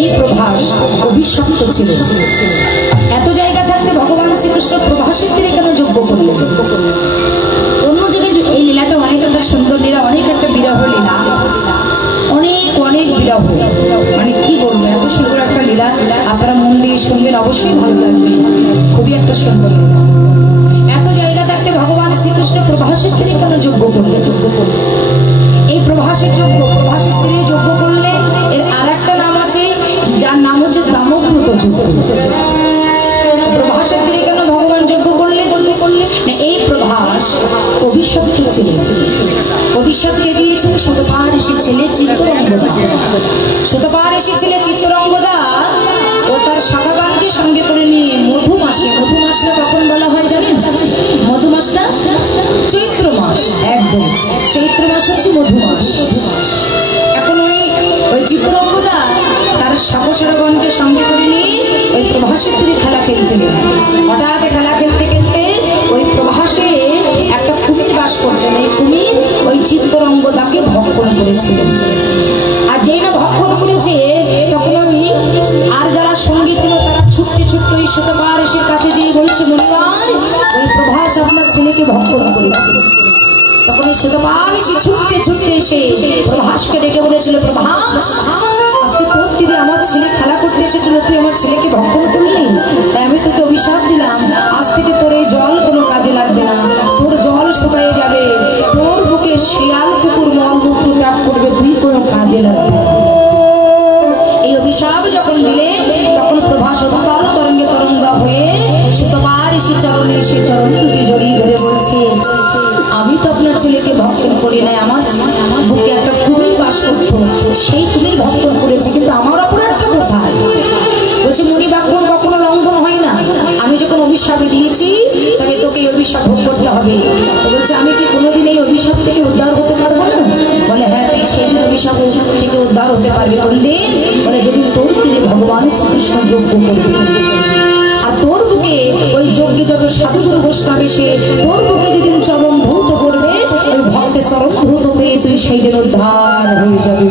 এই প্রভাস অভিশপ্ত ছিল। এত জায়গা থাকতে ভগবান শ্রীকৃষ্ণ প্রভাসের তীরে কেন যজ্ঞ করলেন? অন্য জায়গায় এই লীলাটা অনেক একটা সুন্দর লীলা, অনেক একটা বিরহ লীলা, অনেক অনেক বিরহ, মানে কি বলবো, এত সুন্দর একটা লীলা। আপনারা মন দিয়ে শুনবেন, অবশ্যই ভালো লাগবে। খুবই একটা সুন্দর লীলা। এত জায়গা থাকতে ভগবান শ্রীকৃষ্ণ প্রভাসের তীরে কেন যজ্ঞ করলেন? এই প্রভাসের যজ্ঞ, প্রভাসের তীরে যজ্ঞ করলে এর আর একটা নাম আছে, যার নাম হচ্ছে দামোদ্ভূত যজ্ঞ। প্রভাসের তীরে কেন ভগবান যজ্ঞ করলে? না, এই প্রভাস অভিশপ্ত ছিল। অভিশাপকে দিয়েছেন সুতপা ঋষির ছেলে চিত্তরঙ্গদা। সুতপা ঋষির ছেলে চিত্তরঙ্গদা ও তার শাখাগণকে সঙ্গে করে নিয়ে মধুমাসে, মধুমাসটা কখন বলা হয় জানেন? মধুমাসটা চৈত্র মাস, একদম চৈত্র মাস হচ্ছে মধুমাস। এখন ওই চিত্তরঙ্গদা তার সহচরগণকে সঙ্গে করে নিয়ে ওই প্রভাসের তীরে খেলা খেলছিলেন। হঠাৎ খেলা খেলতে খেলতে ওই প্রভাসে একটা কুমির বাস করতেন। এই কুমির ওই চিত্তরঙ্গদাকে ভক্ষণ করেছিলেন। আর যেই না ভক্ষণ করেছে, তখন ওই আর যারা সঙ্গী ছিল তারা ছুটতে ছুটতে ওই সুতপা ঋষির কাছে গিয়ে বলছে, মনিবার, ওই প্রভাস আপনার ছেলেকে ভক্ষণ করেছে। তখন ওই সুতপা ঋষি ছুটতে ছুটতে এসে প্রভাসকে ডেকে বলেছিল, প্রভাস, আজকে তোর তীরে আমার ছেলে খেলা করতে এসেছিল, তুই আমার ছেলেকে ভক্ষণ করলি, তাই আমি তোকে অভিশাপ দিলাম, আজ থেকে তোর এই জল কোনো কাজে লাগবে না, তোর জল শুকিয়ে যাবে, তোর বুকে শিয়াল কুকুর মলমূত্র ত্যাগ করবে, তুই কোনো কাজে লাগবে না। এই অভিশাপ যখন দিলে তখন প্রভাস উত্তাল তরঙ্গে তরঙ্গা হয়ে সুতপা ঋষির চরণে এসে চরণ দুটি জড়িয়ে ধরে বলছে, আমি তো আপনার ছেলেকে ভক্ষণ করি নাই, আমার বুকে একটা কুমির বাস করতো, সেই কুমির ভক্ষণ করেছে, কিন্তু আমার অপরাধটা কোথায়? বলছে, মুনি বাক্য কখনো লঙ্ঘন হয় না, আমি যখন অভিশাপে দিয়েছি তবে তোকে এই অভিশাপ ভোগ করতে হবে। বলছে, আমি কি কোনোদিন এই অভিশাপ থেকে উদ্ধার হতে পারবো না? বলে, হ্যাঁ, তুই সেই অভিশাপ থেকে উদ্ধার হতে পারবে। কোন দিন? বলে, যেদিন তোর তীরে ভগবান শ্রীকৃষ্ণ যজ্ঞ করবে, আর তোর বুকে ওই যজ্ঞে যত সাধুগুরু বৈষ্ণব এসে তোর বুকে যেদিন চরণ ভূত করবে, ওই ভক্তের চরণ ভূত পেয়ে তুই সেই দিন উদ্ধার হয়ে যাবে।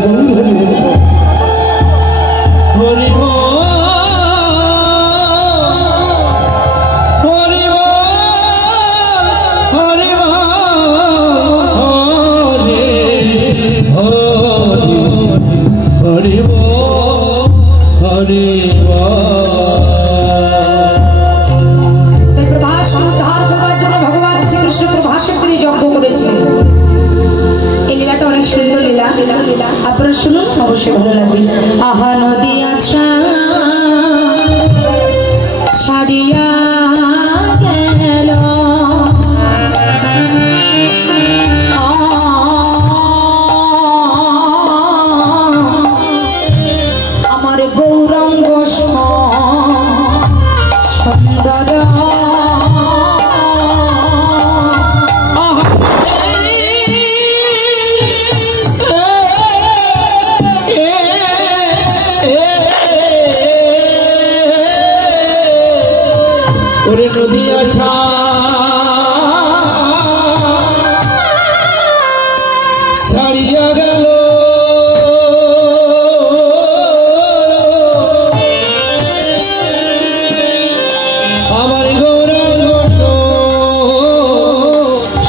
আপনারা শুনুন, অবশ্যই ভালো লাগবে। আহা নদী আছা ছাড়িয়া গেল, আমার গৌরাঙ্গ সুন্দর, নদী আছা ছাড়িয়া গেল, আমার গৌরাঙ্গ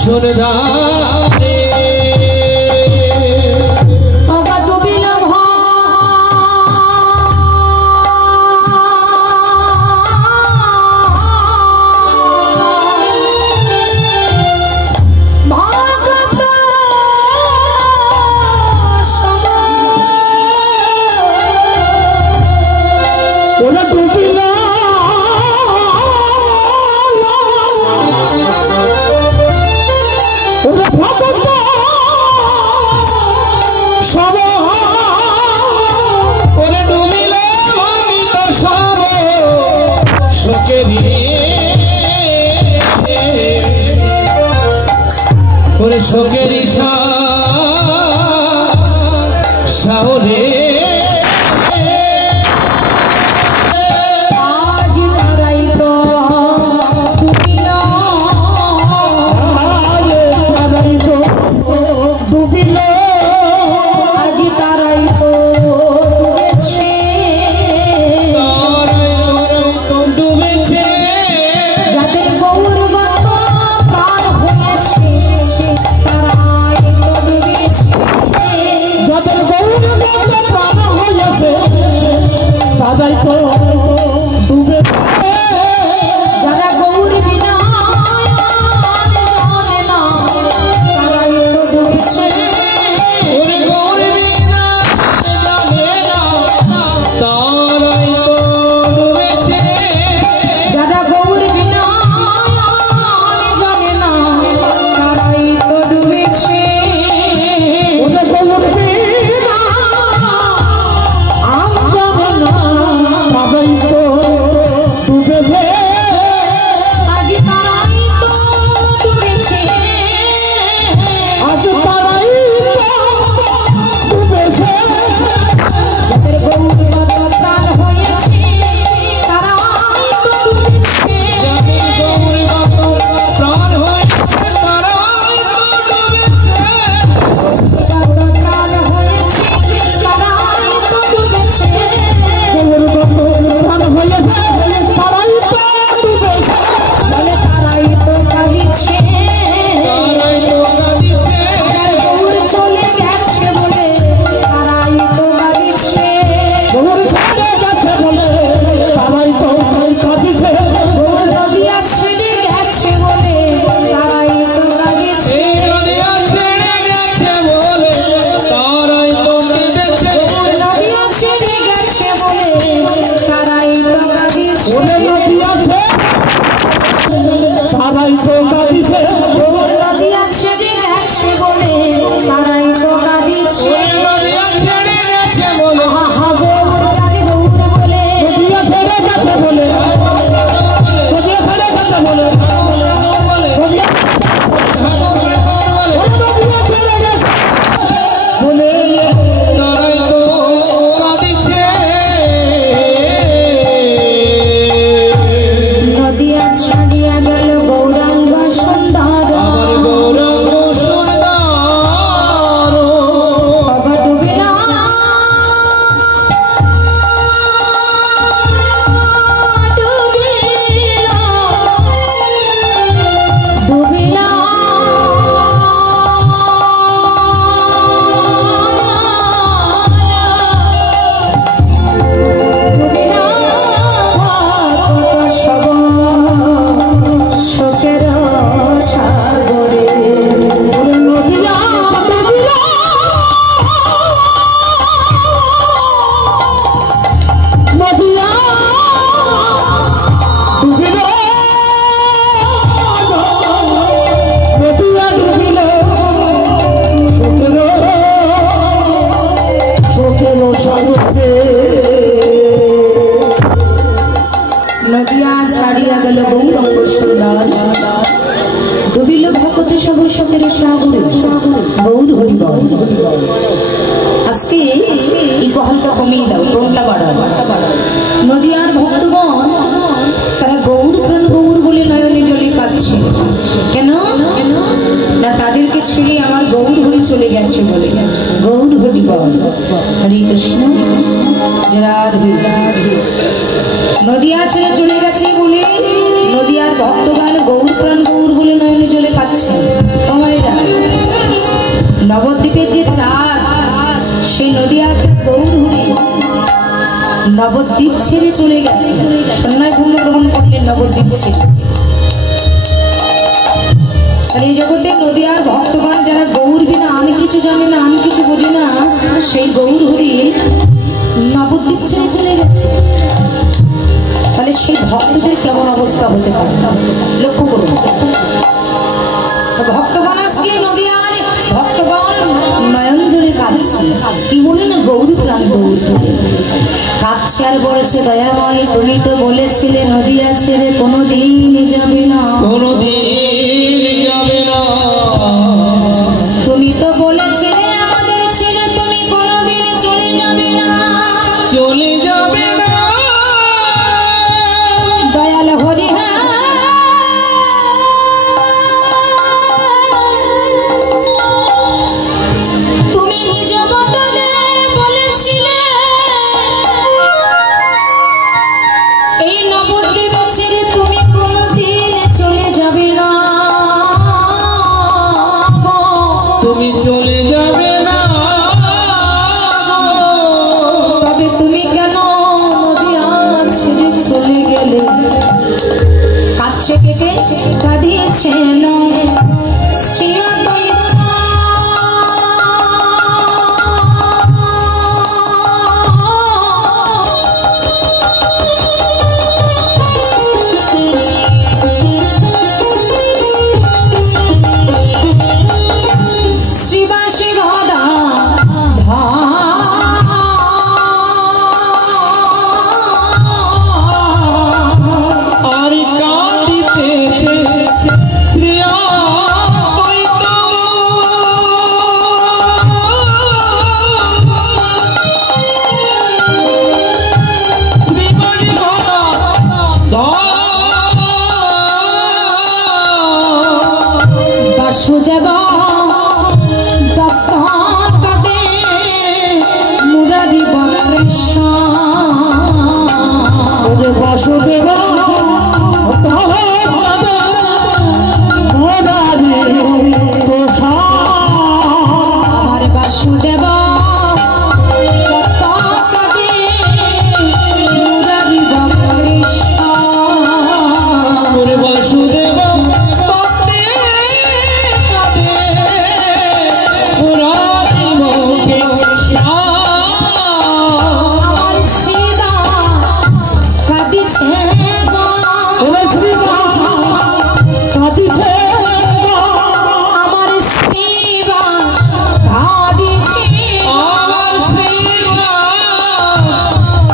সোনদা শোকের সাহরে আজ তারাই তো ডুবিল, আজ তারাই তো ডুবিল, আজ তারাই তো ডুবেছে। তারাই তো ডুবে যারা গৌর বিনা জানে না তারাই তো ডুবেছে ওরে গৌর বিনা জানে না তারাই তো ডুবেছে যারা গৌর বিনা জানে না তারাই তো ডুবেছে ওরে গৌর বিনা আম জানে না তারাই তো ডুবেছে আজ তারাই তো ডুবেছে আজ তারাই তো ডুবেছে যাদের গৌর কত প্রাণ হয়েছে তারাই তো ডুবেছে যাদের গৌর কত প্রাণ হয়েছে তারাই তো ডুবেছে কত প্রাণ হয়েছে তারাই তো ডুবেছে গৌর কত প্রাণ হয়েছে তারাই তো ডুবেছে বলে তারাই তো কাঁদিছে তারাই তো কাঁদিছে গৌর চলে গেছে বলে তারাই তো কাঁদিছে গৌর ছেড়ে গেছে বলে তারাই তো কাঁদিছে গৌর নদিয়া ছেড়ে গেছে বলে তারাই তো কাঁদিছে এই নদিয়া ছেড়ে গেছে বলে তারাই তো কেঁদেছে নদিয়া ছেড়ে গেছে বলে তারাই তো কাঁদিছে ওরে নদিয়া ছেড়ে তারাই তো কাঁদিছে নদিয়া ছেড়ে গেছে বলে তারাই তো কাঁদিছে ওরে নদিয়া ছেড়ে গেছে বলে আহা গৌর প্রাণী গৌর বলে নদিয়া ছেড়ে গেছে বলে নদিয়া ছেড়ে গেছে বলে নদিয়া নদিয়া ছেড়ে গেছে বলে তারাই তো কাঁদিছে নদিয়া ছাড়িয়া গেল গৌরাঙ্গ সুন্দর আমার গৌরাঙ্গ সুন্দর অগা ডুবিলা ডুবিলা ডুবিলা সব শোকের সাগরে ওরে নদিয়া ডুবিলা নদিয়া ডুবিলা নদিয়া ডুবিলা শোকের সাগরে নদিয়া ছাড়িয়া গেল গৌরঙ্গ সুন্দর ডুবিল ভকতে সব শোকের সাগরে গৌর হরি বল আজকে এই কহলটা কমিয়ে দাও টোনটা বাড়াও নদিয়ার ভক্তগণ তারা গৌর প্রাণ গৌর বলে নয়নে জলে কাঁদছে কেন না তাদেরকে ছেড়ে আমার গৌর হরি চলে গেছে বলে গৌর হরি বল হরে কৃষ্ণ রাধে রাধে নদিয়া ছেড়ে চলে গেছে বলে নদিয়ার ভক্তগান গৌর প্রাণ গৌর বলে নয়নে জলে কাঁদছে সময়রা নবদ্বীপের যে চাঁদ সেই নদিয়ার চাঁদ গৌর হরি নবদ্বীপ ছেড়ে চলে গেছে সন্ন্যায় ধর্ম গ্রহণ করলেন নবদ্বীপ ছেড়ে তাহলে এই জগতে নদিয়ার ভক্তগণ যারা গৌর বিনা আমি কিছু জানি না আমি কিছু বুঝি না সেই গৌর হরি নবদ্বীপ ছেড়ে চলে গেছে তাহলে সেই ভক্তদের কেমন অবস্থা হতে পারে লক্ষ্য করুন ভক্তগণ আজকে নদিয়ার ভক্তগণ নয়ন জলে কাঁদছে কি বলে না গৌর প্রাণ গৌর কাঁদছে আর বলছে দয়াময় তুমি তো বলেছিলে নদিয়া ছেড়ে কোনোদিন যাবে না কোনদিন যাবে না তুমি তো বলেছিলে আমাদের ছেড়ে তুমি কোনোদিন চলে যাবে না চলে যাবে না দয়াল হরি তুমি নিজ বদলে বলেছিলে এই নবদ্বীপ ছেড়ে তুমি কোনোদিন চলে যাবে না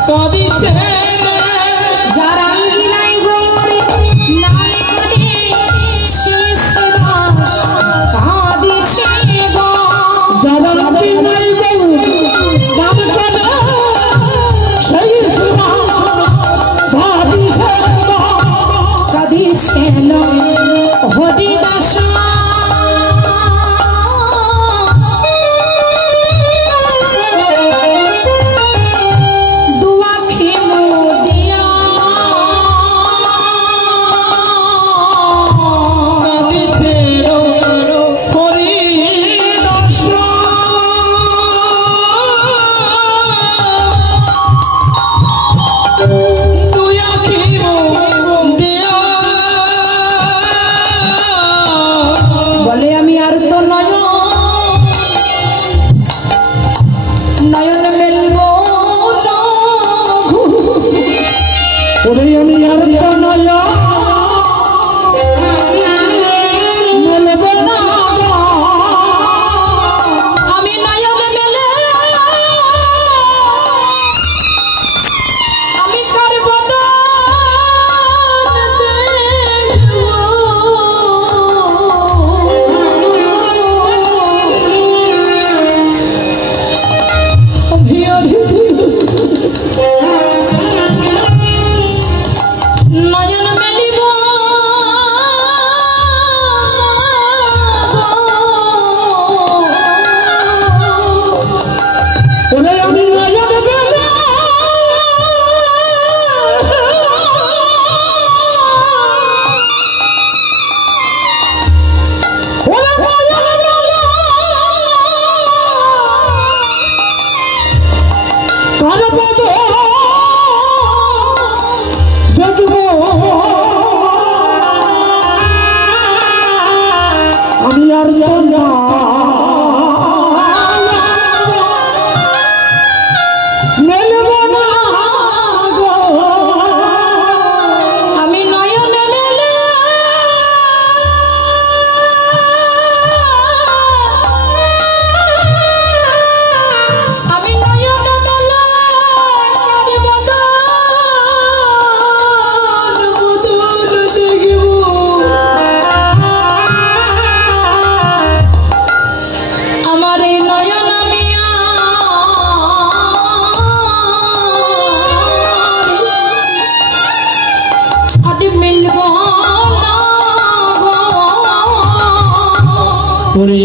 কাঁদিছে যার আঙ্গিনাই গৌরী নাই কাঁদে সে সুবাস কাঁদিছে গো যারা আঙ্গিনাই গৌরী নাম কাঁদে সেই সুবাস কাঁদিছে গো কাঁদিছে না হরিদাস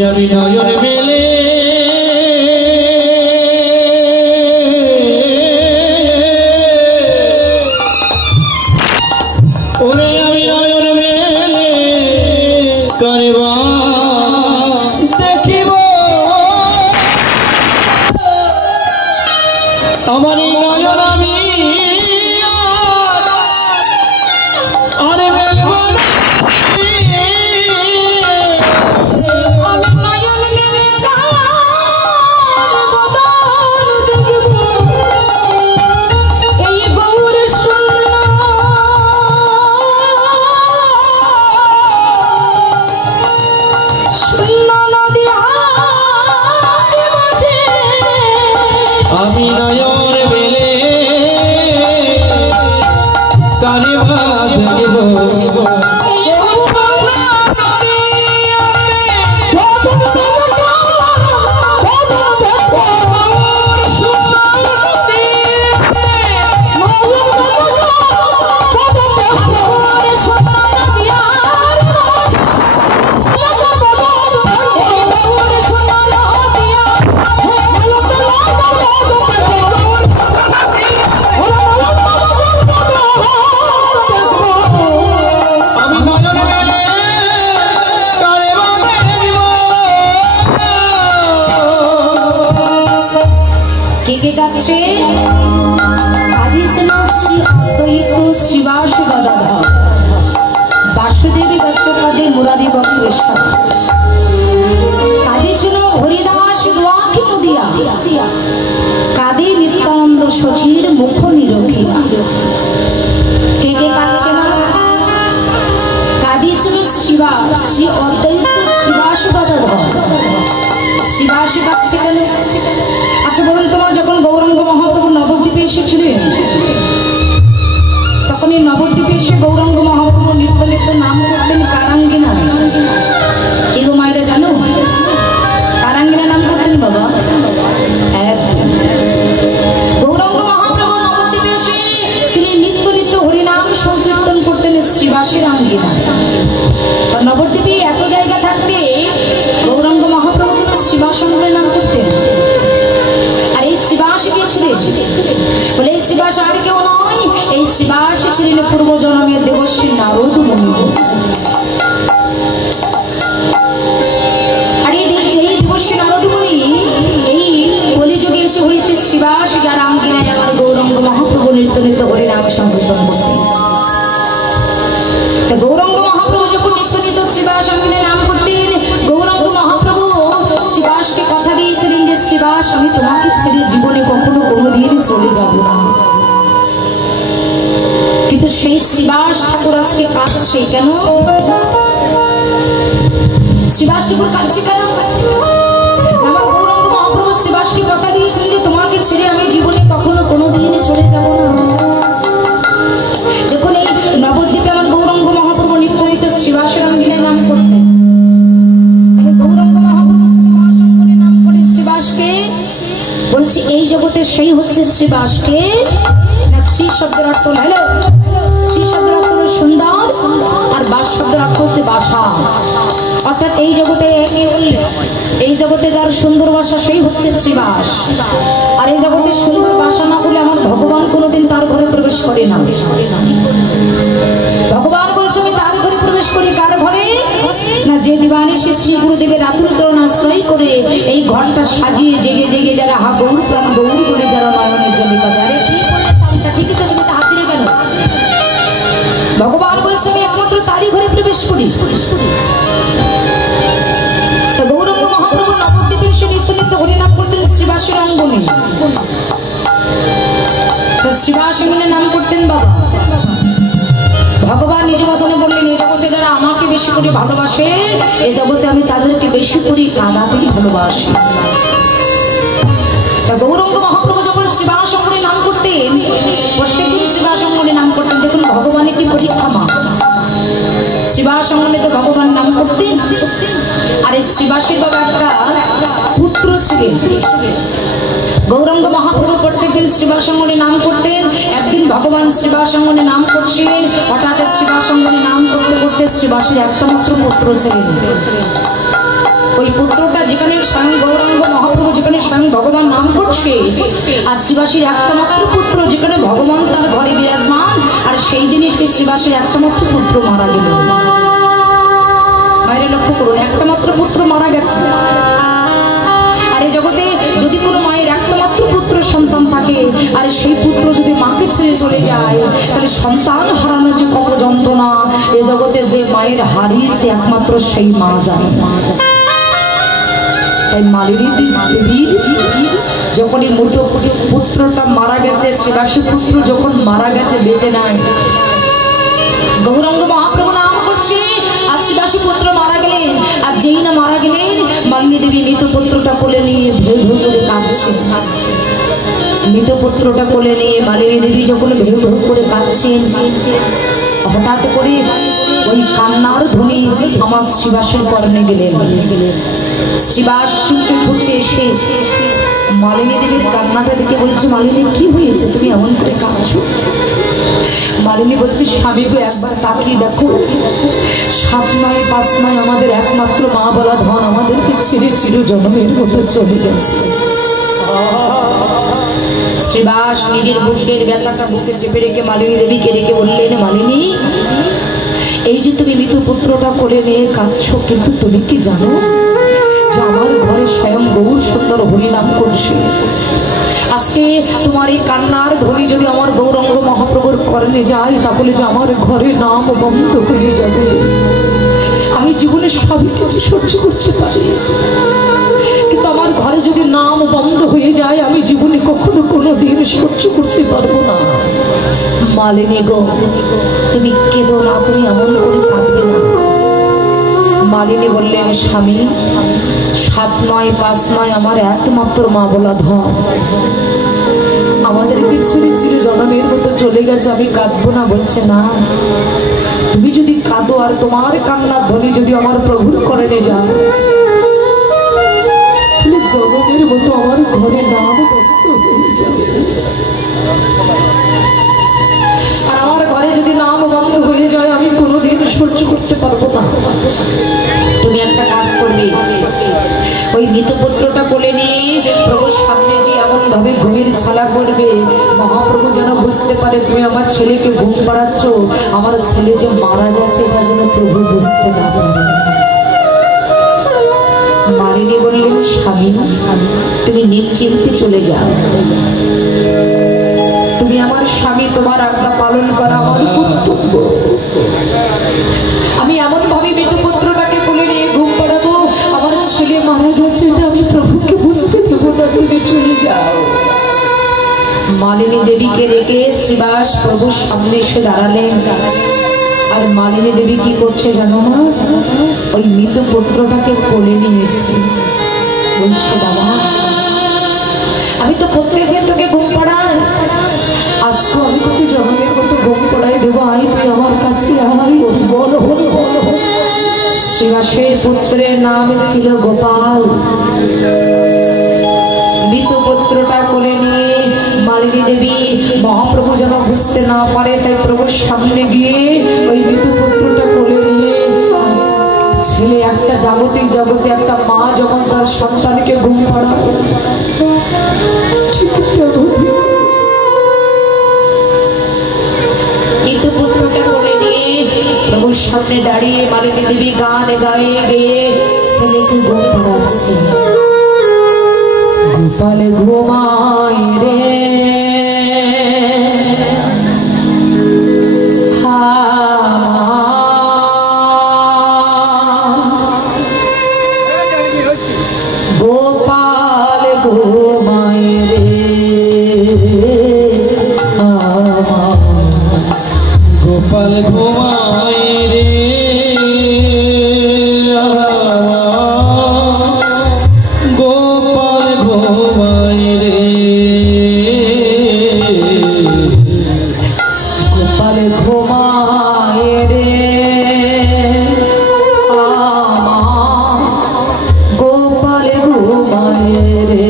আমি নয়ন মেলে ওরে আমি নয়ন মেলে কারবা দেখিব আমার নয়ন আমি আরে মেলব আমি নয়ন মেলে কানে ভাত দেব বাসুদেবী দত্ত কাদে মুরারি বক্রেশ্বর কাদে ছিল হরিদাস দোয়াকে নদিয়া কাদে নিত্যানন্দ শচীর মুখ নিরক্ষিয়া কে কে কাঁদছে না কাদে ছিল শিবা শ্রী অদ্বৈত শ্রীবাস গদাধর শ্রীবাসী কাঁদছে কেন? আচ্ছা বলুন, তোমার যখন গৌরাঙ্গ মহাপ্রভু নবদ্বীপে এসে এসেছিলেন তখন এই নবদ্বীপে এসে গৌরাঙ্গ মহাপ্রভু নিত্য নিত্য নাম করতেন কারাঙ্গিনা। কি গো মায়েরা জানো কারাঙ্গিনা নাম করতেন বাবা? গৌরাঙ্গ মহাপ্রভু নবদ্বীপে এসে তিনি নিত্য নিত্য হরিনাম সংকীর্তন করতেন শ্রীবাসের আঙ্গিনা। নবদ্বীপে এত জায়গা থাকতে গৌরাঙ্গ মহাপ্রভু তিনি শ্রীবাস নাম করতেন। আর এই শ্রীবাস কে ছিলেন বলে এই শ্রীবাস আর কেউ নয়, এই শ্রীবাস ছিলেন পূর্বজন্মের দেবশ্রী নারদ মুনি। আর এই দেবশ্রী নারদ মুনি এই কলিযুগে এসে হয়েছে শ্রীবাস, যার আঙ্গিনায় আমার গৌরাঙ্গ মহাপ্রভু নিত্য নিত্য হরিনাম সংকীর্তন করতেন। তো গৌরাঙ্গ মহাপ্রভু যখন নিত্য নিত্য শ্রীবাস আঙ্গিনায় নাম করতেন, গৌরাঙ্গ মহাপ্রভু শ্রীবাসকে কথা দিয়েছিলেন যে শ্রীবাস আমি তোমাকে ছেড়ে জীবনে কখনো কোনোদিন চলে যাব না। কিন্তু সেই শ্রীবাস ঠাকুর আজকে কাঁদছে কেন? শ্রীবাস ঠাকুর কাঁদছে কেন? আমার গৌরাঙ্গ মহাপ্রভু শ্রীবাসকে কথা দিয়েছেন যে তোমাকে ছেড়ে আমি জীবনে কখনো কোনোদিন চলে যাব না। দেখুন এই নবদ্বীপে আমার গৌরাঙ্গ মহাপ্রভু নিত্য নিত্য শ্রীবাসের আঙ্গিনায় নাম করতেন। গৌরাঙ্গ মহাপ্রভু শ্রীবাস আঙ্গিনায় নাম করে শ্রীবাসকে বলছি এই জগতে সেই হচ্ছে শ্রীবাসকে না শ্রী শব্দের অর্থ হলো শ্রী শব্দের অর্থ হলো সুন্দর আর বাস শব্দের অর্থ হচ্ছে বাসা। অর্থাৎ এই জগতে কি বললে এই জগতে যার সুন্দর বাসা সেই হচ্ছে শ্রীবাস। আর এই জগতে সুন্দর বাসা না বলে আমার ভগবান কোনোদিন তার ঘরে প্রবেশ করে না। ভগবান বলছে আমি তার ঘরে প্রবেশ করি। কার ঘরে না যে দিবানী শ্রী গুরুদেবের রাতুল চরণ আশ্রয় করে এই ঘরটা সাজিয়ে জেগে জেগে যারা হা গৌর প্রাণ গৌর বলে যারা নয়নের জলে কাঁদে। আরে কি করলে সামটা ঠিকই তো তুমি হাত দিলে কেন? ভগবান বলছে আমি একমাত্র তারই ঘরে প্রবেশ করি। তো গৌরাঙ্গ মহাপ্রভু নবদ্বীপে এসে নিত্য নিত্য হরিনাম করতেন শ্রীবাসের অঙ্গনে। শ্রীবাস অঙ্গনে নাম করতেন বাবা। ভগবান নিজ বদনে বললেন এই জগতে যারা আমাকে বেশি করে ভালোবাসে এই জগতে আমি তাদেরকে বেশি করে কাঁদাতেই ভালোবাসি। গৌরাঙ্গ মহাপ্রভু যখন শ্রীবাস অঙ্গনে নাম করতেন প্রত্যেকদিন শ্রীবাস অঙ্গনে নাম করতেন। দেখুন ভগবান একটি পরীক্ষা মা। শ্রীবাস অঙ্গনে তো ভগবান নাম করতেন আর এই শ্রীবাসের বাবা একটা পুত্র ছিলেন। গৌরাঙ্গ মহাপ্রভু প্রত্যেকদিন শ্রীবাস অঙ্গনে নাম করতেন। একদিন ভগবান শ্রীবাস অঙ্গনে নাম করছিলেন, হঠাৎ শ্রীবাস অঙ্গনে নাম করতে করতে শ্রীবাসের একটা মাত্র পুত্র ছিলেন। ওই পুত্রটা যেখানে স্বয়ং গৌরাঙ্গ মহাপ্রভু যেখানে স্বয়ং ভগবান নাম করছে আর শ্রীবাসীর একটা মাত্র পুত্র যেখানে ভগবান তার ঘরে বিরাজমান, আর সেই দিনে সেই শ্রীবাসের একটা মাত্র পুত্র মারা গেল। বাইরে লক্ষ্য করুন একটা মাত্র পুত্র মারা গেছে। আর এই জগতে যদি কোনো মায়ের একটা মাত্র পুত্র সন্তান থাকে আর সেই পুত্র যদি মাকে ছেড়ে চলে যায় তাহলে সন্তান হারানোর যে কত যন্ত্রণা এই জগতে যে মায়ের হারিয়েছে একমাত্র সেই মা জানে। তাই মালিনী দেবী যখন এই মৃত পুত্রটা মারা গেছে, শ্রীবাসী পুত্র যখন মারা গেছে বেঁচে নাই, গৌরাঙ্গ মহাপ্রভু নাম করছে আর শ্রীবাসী পুত্র মারা গেলেন। আর যেই না মারা গেলেন মালিনী দেবী মৃত পুত্রটা কোলে নিয়ে ভেউ ভেউ করে কাঁদছে। মৃত পুত্রটা কোলে নিয়ে মালিনী দেবী যখন ভেউ ভেউ করে কাঁদছেন হঠাৎ করে ওই কান্নার ধ্বনি আমার শ্রীবাসের কর্ণে গেলেন। শ্রীবাস ছুটতে ছুটতে এসে মালিনী দেবীর কান্নাটা দেখে বলছে মালিনী কি হয়েছে তুমি এমন করে কাঁদছো? মালিনী বলছে স্বামী গো একবার তাকিয়ে দেখো, 7 নয় 5 নয় আমাদের একমাত্র মা বলা ধন আমাদেরকে ছেড়ে চিরজন্মের মতো চলে যাচ্ছে। শ্রীবাস নিজের বুকের ব্যথাটা বুকে চেপে রেখে মালিনী দেবীকে রেখে বললেন মালিনী এই যে তুমি মৃত পুত্রটা কোলে নিয়ে কাঁদছো, কিন্তু তুমি কি জানো যে আমার ঘরে স্বয়ং গৌর সুন্দর হরিনাম করছে। আজকে তোমার এই কান্নার ধ্বনি যদি আমার গৌরাঙ্গ মহাপ্রভুর কর্ণে যায় তাহলে যে আমার ঘরে নাম বন্ধ হয়ে যাবে। আমি জীবনে সব কিছু সহ্য করতে পারি, কিন্তু আমার ঘরে যদি নাম বন্ধ হয়ে যায় আমি জীবনে কখনো কোনো দিন সহ্য করতে পারবো না। মালিনী গো তুমি কেঁদো না, তুমি এমন করে কাঁদবে না। মালিনী বললেন স্বামী 7 নয় 5 নয় আমার একমাত্র মা বলা ধন আমাদেরকে ছেড়ে চির জনমের মতো চলে গেছে, আমি কাঁদবো না। বলছে না, তুমি যদি কাঁদো আর তোমার কান্নার ধ্বনি যদি আমার প্রভুর করে নিয়ে যায়, তাহলে জনমের মতো আমার ঘরে নাম বন্ধ হয়ে যাবে। আর আমার ঘরে যদি নাম বন্ধ হয়ে যায়, আমি কোনোদিন সহ্য করতে পারবো না। তুমি একটা কাজ করবে, ওই মৃতপুত্রটা কোলে নিয়ে প্রভুর সামনে যে এমন ভাবে ঘুমের ছালা করবে, মহাপ্রভু যেন বুঝতে পারে তুমি আমার ছেলেকে ঘুম পাড়াচ্ছ, আমার ছেলে যে মারা গেছে এটা যেন প্রভু বুঝতে না পারে। মালিনী বললেন, স্বামী তুমি নিশ্চিন্তে চলে যাও, তুমি আমার স্বামী, তোমার আজ্ঞা পালন করা আমার কর্তব্য। আমি এমন ভাবে মৃতপুত্রটাকে কোলে নিয়ে ঘুম পাড়াবো, আমার ছেলে মারা গেছে এটা আমি প্রভুকে বুঝতে দেবো না, তুমি চলে যাও। মালিনী দেবীকে রেখে শ্রীবাস প্রভুর সামনে এসে দাঁড়ালেন। আর মালিনী দেবী কি করছে জানো না? ওই মৃতপুত্রটাকে কোলে নিয়েছে। বলছে, বাবা আমি তো প্রত্যেকদিন তোকে ঘুম পাড়াই, আজকে আমি তোকে জনমের মতো ঘুম পড়াই দেবো, আই তুই আমার কাছে আই। বলো শ্রীবাসের পুত্রের নাম ছিল গোপাল। মৃতপুত্রটা কোলে নিয়ে মালিনী দেবী, মহাপ্রভু যেন বুঝতে না পারে, তাই প্রভুর সামনে গিয়ে ওই মৃতপুত্রটা কোলে নিয়ে, ছেলে একটা জাগতিক জগতে একটা মা যেমন তার সন্তানকে ঘুম পাড়ায়, মৃতপুত্রটা কোলে নিয়ে প্রভুর সামনে দাঁড়িয়ে মালিনী দেবী গান গায়ে গেয়ে ছেলেকে ঘুম পাড়াচ্ছে। গোপাল ঘুমায় রে গোপাল ঘুমায় রে গোপাল ঘুমায় রে গোপাল ঘুমায় রে গোপাল ঘুমায় রে গোপাল ঘুমায় রে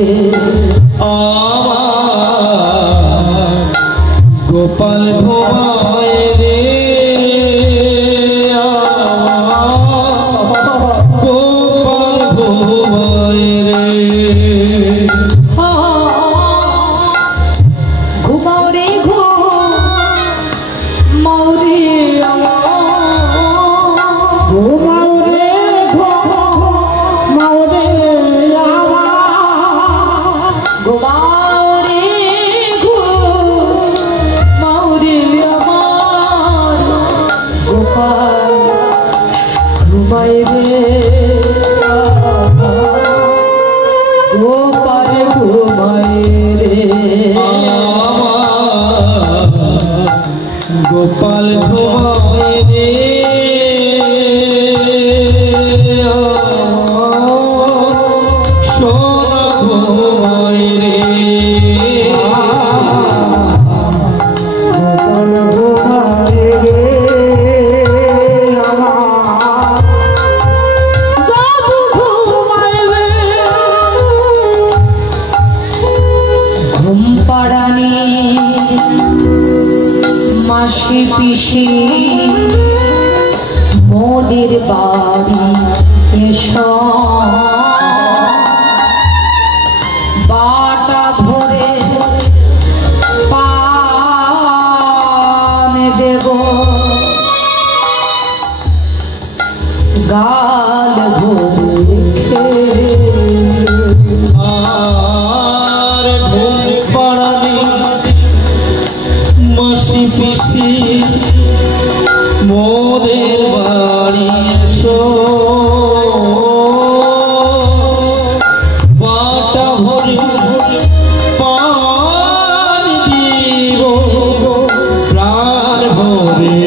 গোপাল ঘুমায় রে গোপাল ঘুমায় রে ঘুমাও রে ঘুমাও রে ঘুমাও রে ঘুমাও রে ঘুমাও রে ঘুমাও রে আমার গোপাল ঘুমাই রে গোপাল ঘুমাই রে গোপাল ঘুমায় রে সোনা ঘুমায় রে গোপাল ঘুমায় রে আমার জাদু ঘুমায় রে ঘুম পাড়ানি মাসি পিসি মোদের বাড়ি এসো, বাটা ভরে পান দেব, গাল ভরে খেয়ে আর ঘুম পাড়ানি মাসি পিসি মোদের বাড়ি এসো, বাটা ভরে পান দিব, প্রাণ ভরে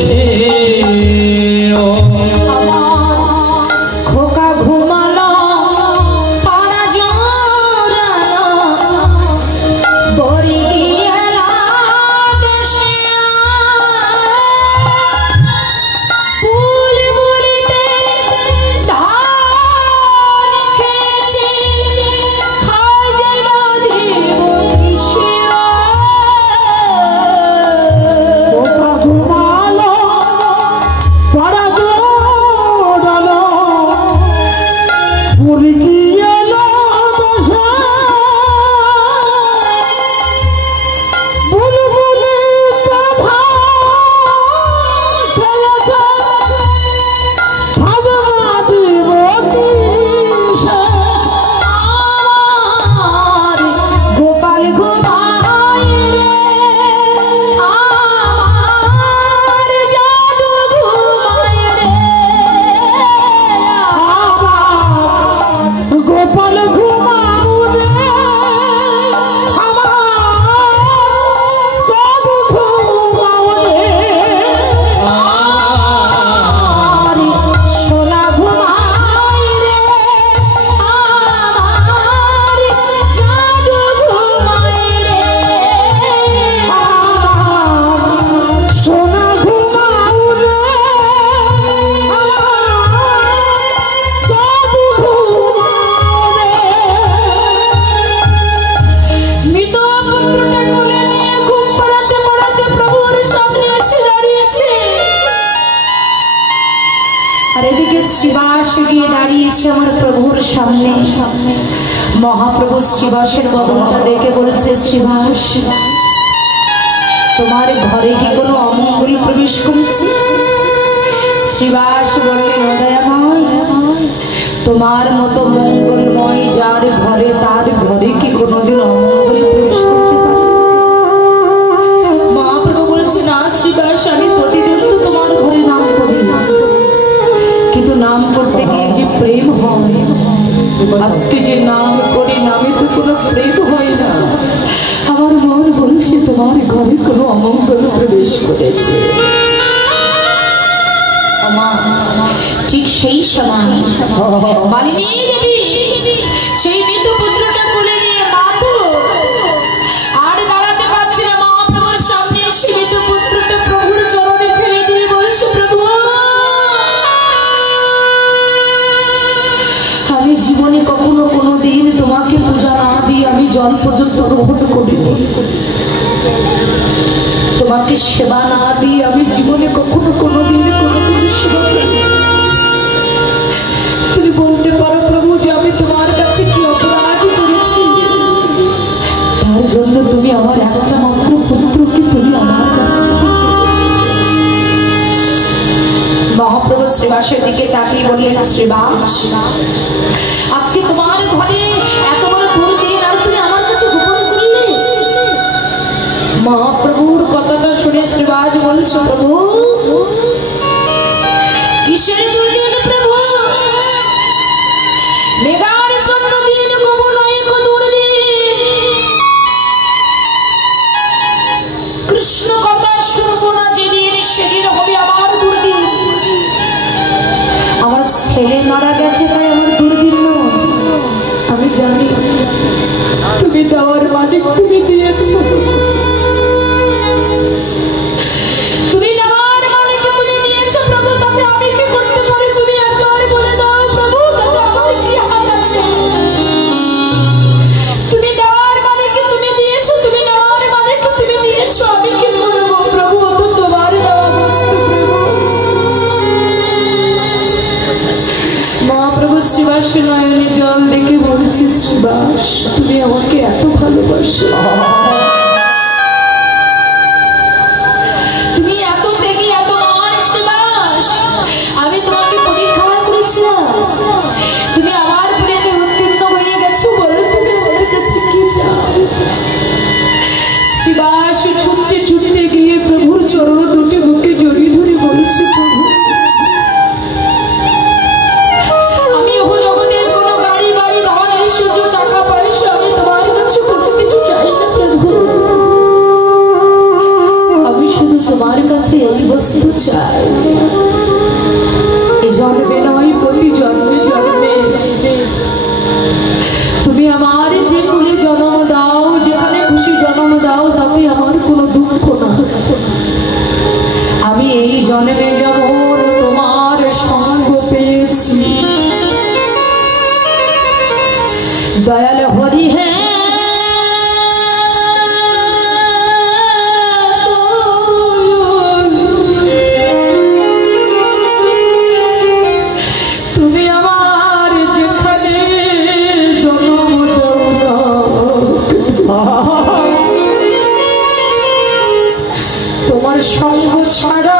খেও। খোকা ঘুমালো পাড়া জোরালো বরি সামনে মহাপ্রভু শ্রীবাসের বদনটা দেখে বলছে, শ্রীবাস তোমার ঘরে কি কোনো অমঙ্গল প্রবেশ করেছে? শ্রীবাস বললেন, দয়াময় তোমার মতো মঙ্গলময় যার ঘরে, তার ঘরে কি কোনোদিন অমঙ্গল প্রবেশ করতে পারে? মহাপ্রভু বলছে, না শ্রীবাস, আমি প্রতিদিন তো তোমার ঘরে নাম পড়ি, কিন্তু নাম পড়তে গিয়ে যে প্রেম হয়, আজকে যে নাম করি নামে তো কোনো প্রেম হয় না। আমার মন বলছে তোমার ঘরে কোনো অমঙ্গল প্রবেশ করেছে। ঠিক সেই সময় মালিনী দেবী সেই মৃত পুত্রটা কোলে নিয়ে মাথো আর দাঁড়াতে পারছে না, মহাপ্রভুর সামনে এসে মৃত পুত্রটা প্রভুর চরণে ফেলে দিয়ে বলছে, প্রভু আমি জীবনে কখনো কোনো দিন তোমাকে পূজা না দিয়ে আমি জল পর্যন্ত গ্রহণ করিনি, তোমাকে সেবা না দিয়ে আমি জীবনে কখনো কোনো দিন কোনো কিছু সেবা করিনি। তুমি বলতে পারো প্রভু যে আমি তোমার কাছে কি অপরাধ করেছি, তার জন্য তুমি আমার একটা মাত্র পুত্রকে তুমি আমার কাছে। মহাপ্রভু শ্রীবাসের দিকে তাকিয়ে বললেন, শ্রীবাস আজকে তোমার ঘরে এত বড় দুর্দিন আর তুমি আমার কাছে গোপন করলে। মহাপ্রভুর কথাটা শুনে শ্রীবাস বলছে, প্রভু কিসের দুর্দিন প্রভু? মেঘার স্বপ্ন দিন কবু নয় কো দুর্দিন, কৃষ্ণ কথা শুনবো না যেদিন সেদিন হবে আমার দুর্দিন। আমার ছেলে মারা গেছে তাই আমার দুর্দিন নয়, আমি জানি তুমি দেওয়ার মালিক, তুমি দিয়েছো, তুমি দেওয়ার মালিক, তুমি দিয়েছো প্রভু, তাতে আমি কি করতে পারি? তুমি একবার বলে দাও প্রভু, তাতে আমার কি হাত আছে? তুমি দেওয়ার মালিক, তুমি দিয়েছো, তুমি দেওয়ার মালিক, তুমি দিয়েছো, আমি কি করবো প্রভু? তো তোমার দেওয়া বস্তু প্রভু। মহাপ্রভু শ্রীবাসকে নয়নে জল দেখে বলছি, শ্রীবাস তুমি আমাকে এত ভালোবাসো, তুমি এত দেখি এত মান শ্রীবাস, আমি তোমাকে পরীক্ষা করেছিলাম, তুমি আমার পরীক্ষায় উত্তীর্ণ হয়ে গেছো, বলো তুমি আমার কাছে কি চাও? শ্রীবাস ছুটতে ছুটতে গিয়ে প্রভুর চরণ দুটি বুকে জড়িয়ে ধরে বলছে, প্রভু আমি ও জগতের কোনো গাড়ি বাড়ি ধন ঐশ্বর্য টাকা পয়সা আমি তোমার কাছে কোনো কিছু চাই না প্রভু, আমি শুধু তোমার কাছে এই বস্তু চাই, এই জন্মে নয় প্রতি জন্মে জন্মে তুমি আমার যে কুলে জন্ম দাও, যেখানে খুশি জন্ম দাও, তাতে আমার কোনো দুঃখ না। আমি এই জন্মে যেমন তোমার সঙ্গ পেয়েছি, দয়াল হরি হে তুমি আমার যেখানে জন্ম দাও, তোমার সঙ্গ ছাড়া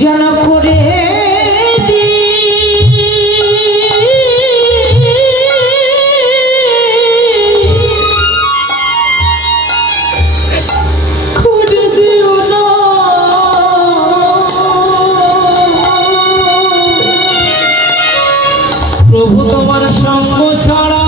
যেন করে দিও না প্রভু তোমার সঙ্গ ছাড়া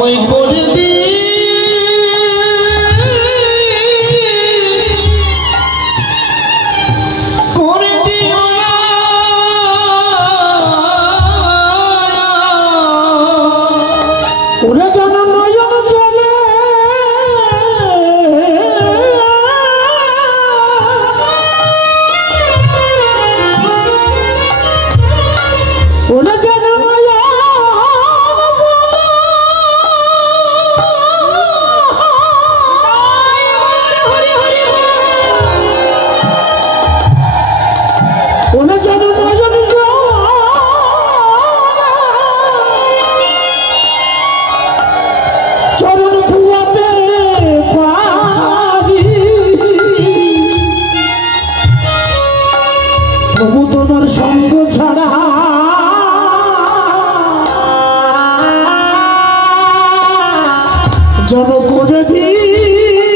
আমায় করে দি করে দিও না ওরে যেন নয়ন জলে ওরে যেন ওরে যেন নয়ন চরণ ধুয়াতে পারি প্রভু তোমার সঙ্গ ছাড়া জন করে দি